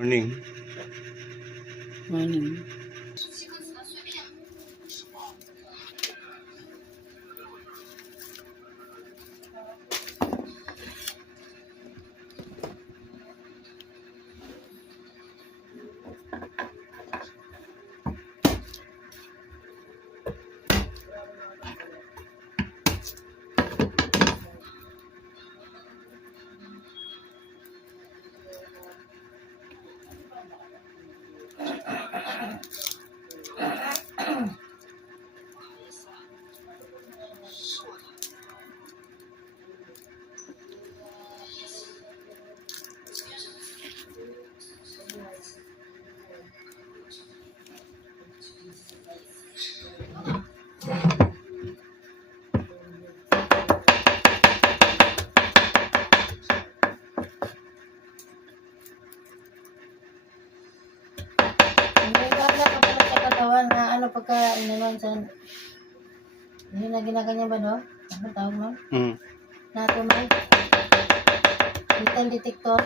Morning. Morning. Pagka naman sa yun na ginaganyan ba no? Ano tawag mo? Nato mo? Metal detector?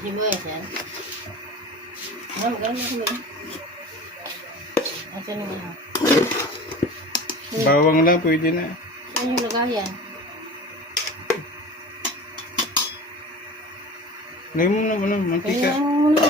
Hindi mo yan? Ano, maganda ko yun. Asa naman ha? Bawang lang, pwede na. Saan yung lagayan? Lagay mo na, mantika. Kaya mo muna.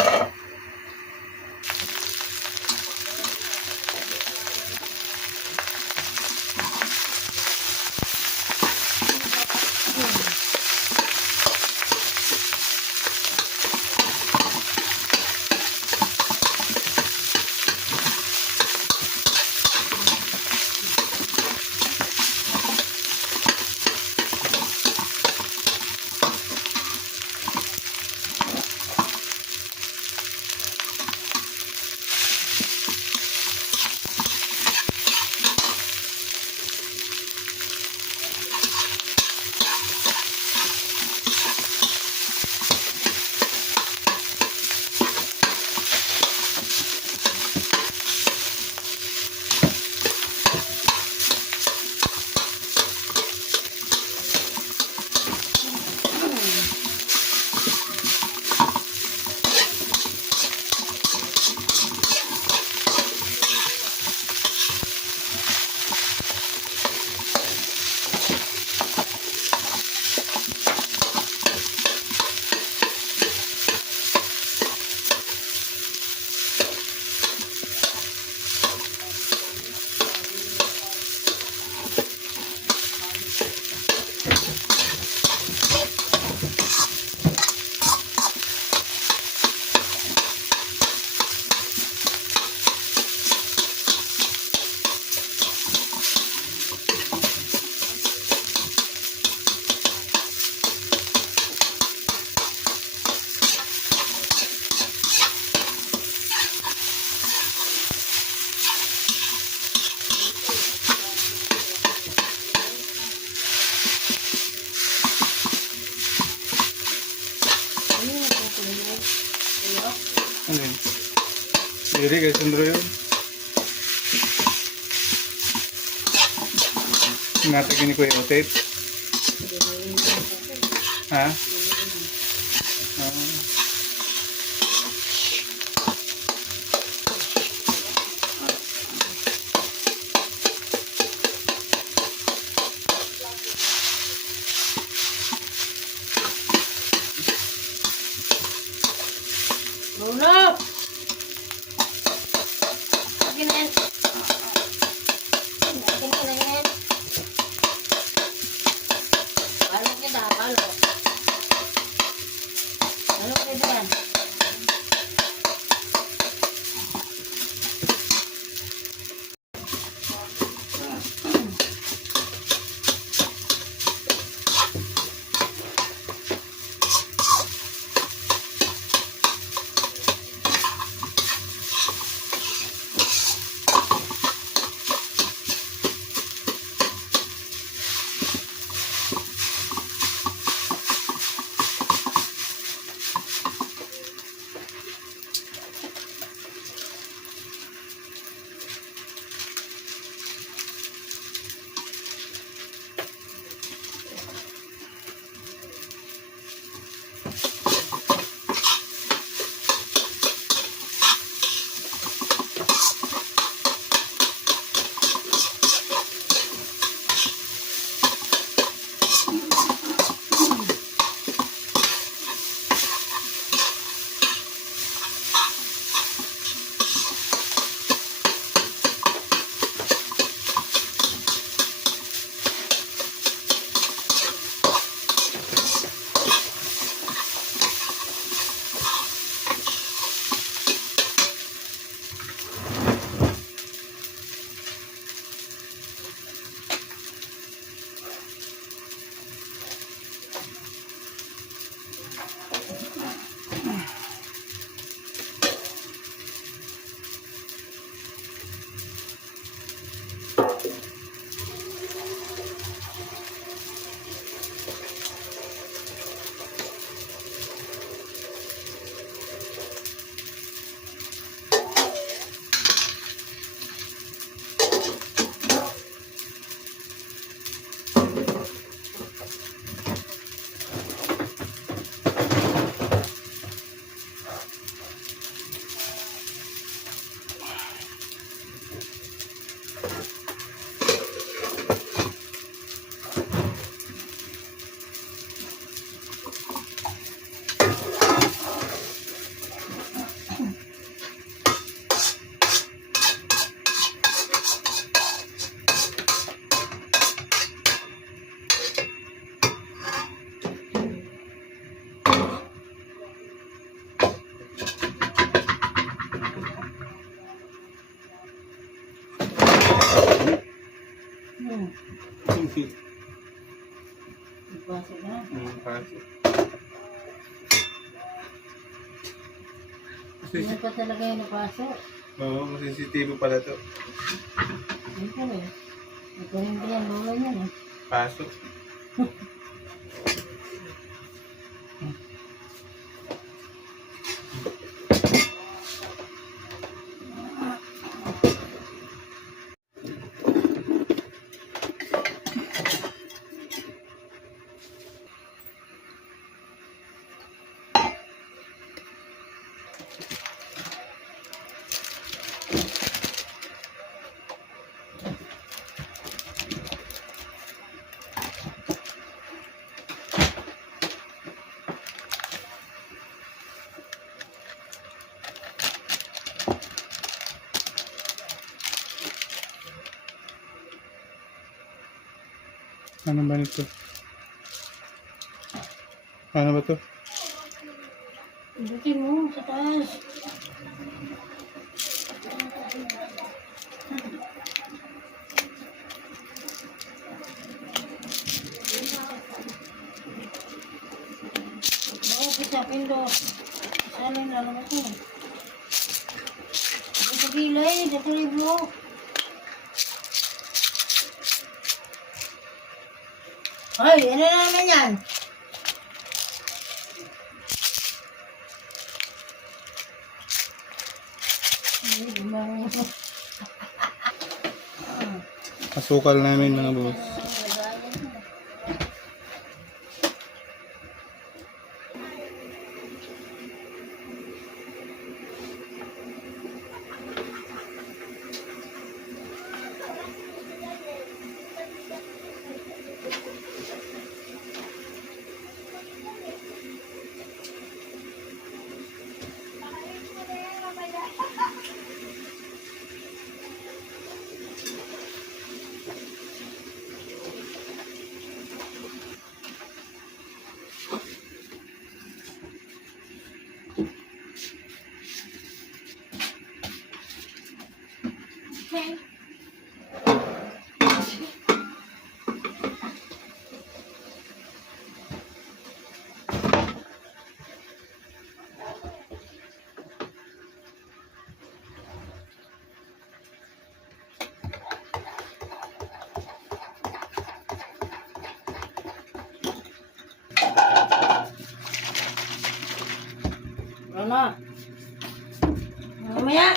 Diri kay Sandro yun. Natagin ni Kuya Otet. Ha? Ah. Bruno! Sige na yan. Sige na yan. Balok niya dah, balok. Balok niya dyan. Ipasok na. Pasok. Yan pa talaga yung napasok. Oo, sensitibo pala to. Yan pa rin. Ito rin yan, lolo niyan eh. Pasok. Ano ba nito? Ano ba to? Bukin mo sa taas. Bawa kita pindo. Sana yung lalabas mo. Sa gilay, sa tribo. Hoy, ano na naman yan? Asukal namin mga boss. Ano? Mamaya.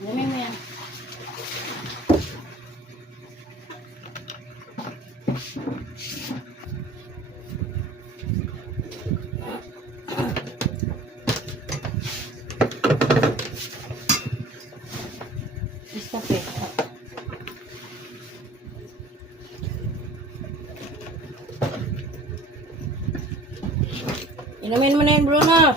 Inumin mo yan. Iskape. Inumin mo na yun, Bruno.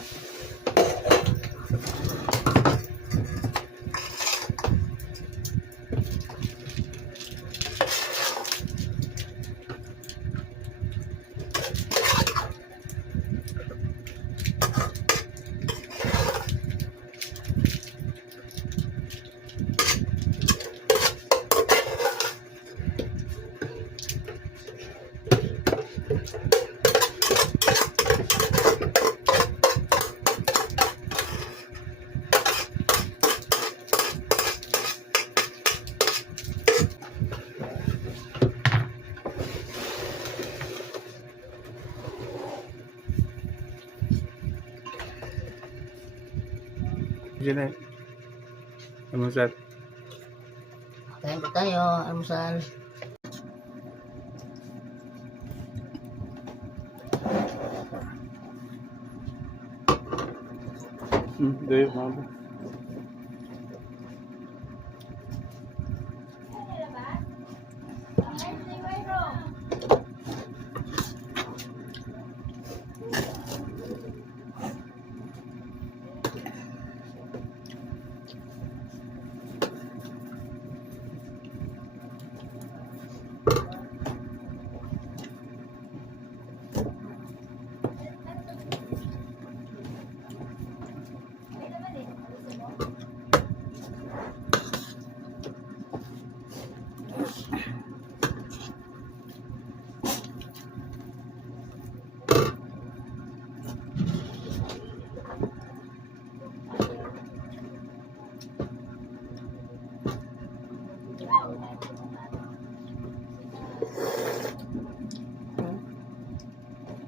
Diyan na. Amusat. Kain po tayo, almusal. Dayo mga boss.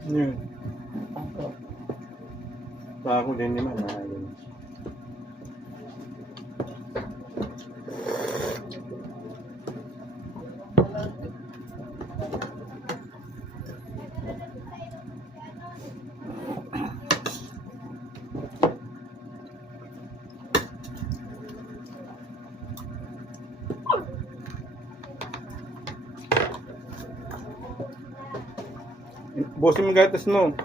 Yun. Bago din naman na yun. Bosin mo gatas mo.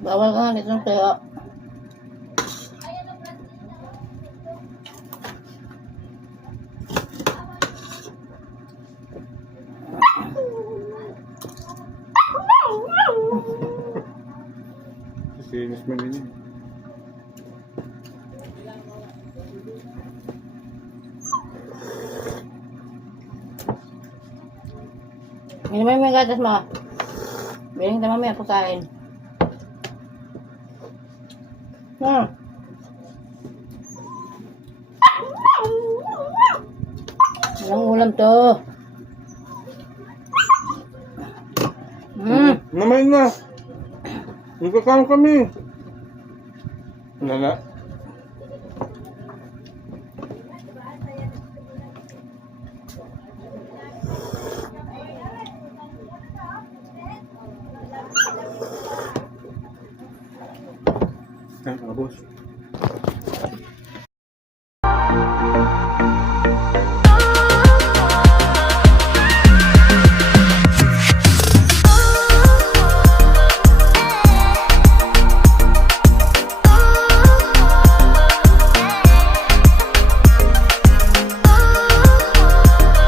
Bawal ka nga nitong tayo. Sinis mo din yun. Inumin mo yung gatas mo. Bilang kita mamaya pagkain. Walang ulam to. Namain na. Nagkakaon kami. Nala. Boss.